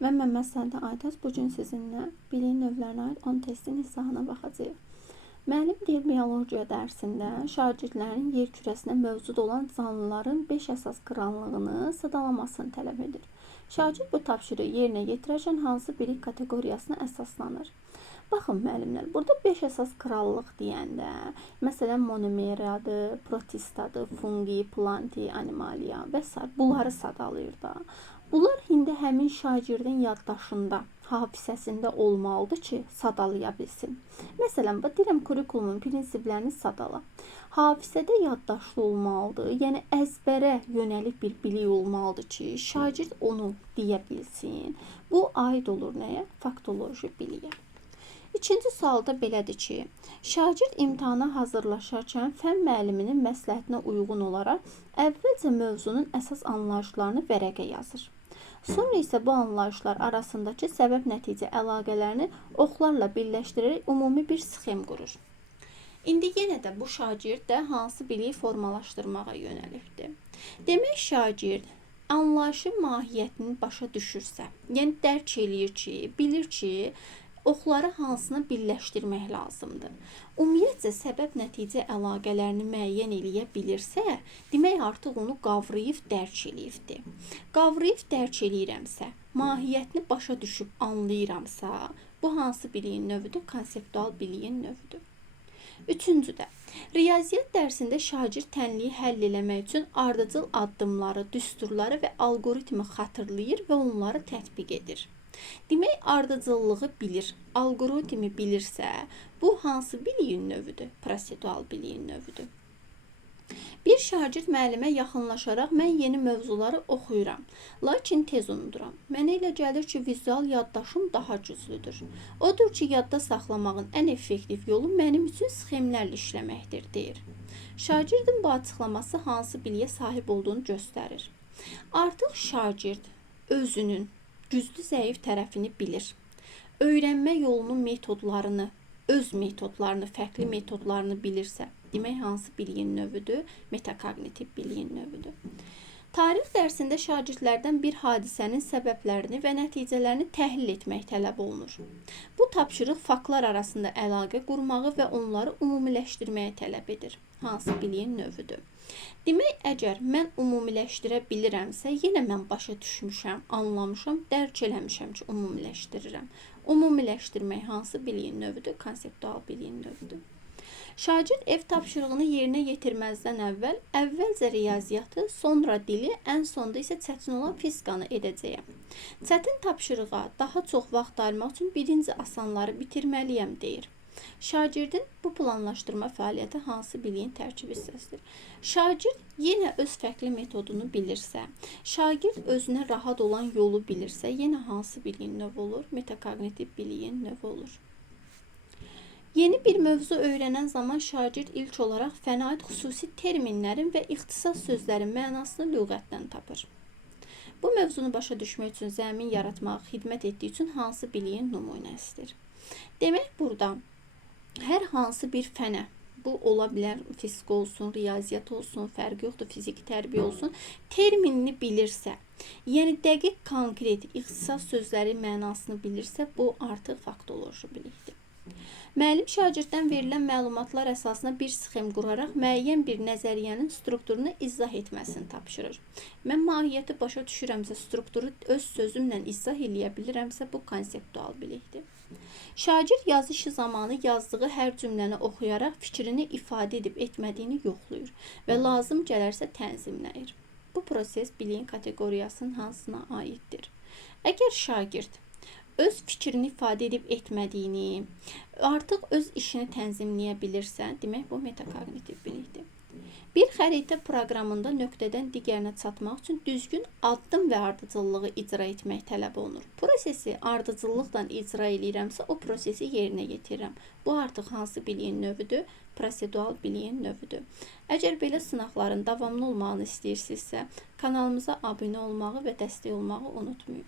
Və Məmməd Sədə Aytaç bu gün sizinlə biliyin növlərinə aid 10 testin izahına baxacağıq. Müəllim deyir, biologiya dərsində şagirdlərin yer kürəsində mövcud olan canlıların 5 əsas krallığını sadalamasını tələb edir. Şagird bu tapşırığı yerinə yetirərkən hansı bilik kateqoriyasına əsaslanır? Baxın müəllimlər, burada 5 əsas krallıq deyəndə, məsələn, monomeriyadır, protistadır, fungi, planti, animaliya və s. bunları sadalayır da. Bunlar indi həmin şagirdin yaddaşında, hafizəsində olmalıdır ki, sadalaya bilsin. Məsələn, deyirəm, kurikulumun prinsiplərini sadala. Hafizədə yaddaşlı olmalıdır, yəni əzbərə yönəlib bir bilik olmalıdır ki, şagird onu deyə bilsin. Bu aid olur nəyə? Faktoloji biliyə. İkinci sualda belədir ki, şagird imtahana hazırlaşarkən fən müəlliminin məsləhətinə uyğun olaraq əvvəlcə mövzunun əsas anlayışlarını vərəqə yazır. Sonra isə bu anlayışlar arasındakı səbəb-nəticə əlaqələrini oxlarla birləşdirərək ümumi bir sxem qurur. İndi yenə də bu şagird də hansı biliyi formalaşdırmağa yönəlibdir. Demək, şagird anlayışın mahiyyətini başa düşürsə, yəni dərk eləyir ki, bilir ki, oxları hansına birləşdirmək lazımdır. Ümumiyyətcə səbəb-nəticə əlaqələrini müəyyən eləyə bilirsə, demək artıq onu qavrayıb dərk eləyibdir. Qavrayıb dərk eləyirəmsə, mahiyyətini başa düşüb anlayıramsa, bu hansı biliyin növüdür? Konseptual biliyin növüdür. Üçüncüdə, riyaziyyat dərsində şagird tənliyi həll eləmək üçün ardıcıl addımları, düsturları və algoritmi xatırlayır və onları tətbiq edir. Demək, ardıcıllığı bilir, algoritmi bilirsə, bu hansı biliyin növüdür? Prosedual biliyin növüdür. Bir şagird müəllimə yaxınlaşaraq, mən yeni mövzuları oxuyuram, lakin tez unuduram. Mənə elə gəlir ki, vizual yaddaşım daha güclüdür. Odur ki, yadda saxlamağın ən effektiv yolu mənim üçün sxemlərlə işləməkdir, deyir. Şagirdin bu açıqlaması hansı biliyə sahib olduğunu göstərir. Artıq şagird özünün güclü zəif tərəfini bilir. Öyrənmə yolunun metodlarını, öz metodlarını, fərqli metodlarını bilirsə, demək hansı biliyin növüdür? Metakognitiv biliyin növüdür. Tarix dərsində şagirdlərdən bir hadisənin səbəblərini və nəticələrini təhlil etmək tələb olunur. Bu tapşırıq faktlar arasında əlaqə qurmağı və onları ümumiləşdirməyə tələb edir. Hansı biliyin növüdür? Demək, əgər mən ümumiləşdirə bilirəmsə, yenə mən başa düşmüşəm, anlamışam, dərk eləmişəm ki, ümumiləşdirirəm. Ümumiləşdirmək hansı biliyin növüdür? Konseptual biliyin növüdür. Şagird ev tapşırığını yerinə yetirməzdən əvvəlcə riyaziyyatı, sonra dili, ən sonda isə çətin olan fizikanı edəcəyəm. Çətin tapşırığa daha çox vaxt ayırmaq üçün birinci asanları bitirməliyəm, deyir. Şagirdin bu planlaşdırma fəaliyyəti hansı biliyin tərkib hissəsidir? Şagird yenə öz fərqli metodunu bilirsə, şagird özünə rahat olan yolu bilirsə, yenə hansı biliyin növü olur? Metakognitiv biliyin növü olur. Yeni bir mövzu öyrənən zaman şagird ilk olaraq fənə aid xüsusi terminlərin və ixtisas sözlərin mənasını lüğətdən tapır. Bu mövzunu başa düşmək üçün zəmin yaratmağa xidmət etdiyi üçün hansı biliyin nümunəsidir? Demək, burada hər hansı bir fənə, bu ola bilər fizika olsun, riyaziyyat olsun, fərqi yoxdur, fiziki tərbiyə olsun, terminini bilirsə, yəni dəqiq, konkret, ixtisas sözləri mənasını bilirsə, bu artıq faktoloji bilikdir. Müəllim şagirddən verilən məlumatlar əsasında bir sxem quraraq müəyyən bir nəzəriyyənin strukturunu izah etməsini tapşırır. Mən mahiyyəti başa düşürəmsə, strukturu öz sözümlə izah eləyə bilirəmsə, bu konseptual bilikdir. Şagird yazı işi zamanı yazdığı hər cümləni oxuyaraq fikrini ifadə edib etmədiyini yoxlayır və lazım gələrsə tənzimləyir. Bu proses biliyin kateqoriyasının hansına aiddir? Əgər şagird öz fikrini ifadə edib etmədiyini, artıq öz işini tənzimləyə bilirsə, demək bu metakognitiv bilikdir. Bir xəritə proqramında nöqtədən digərinə çatmaq üçün düzgün addım və ardıcıllığı icra etmək tələb olunur. Prosesi ardıcıllıqla icra edirəmsə, o prosesi yerinə yetirirəm. Bu artıq hansı biliyin növüdür? Prosedual biliyin növüdür. Əgər belə sınaqların davamlı olmağını istəyirsinizsə, kanalımıza abunə olmağı və dəstək olmağı unutmayın.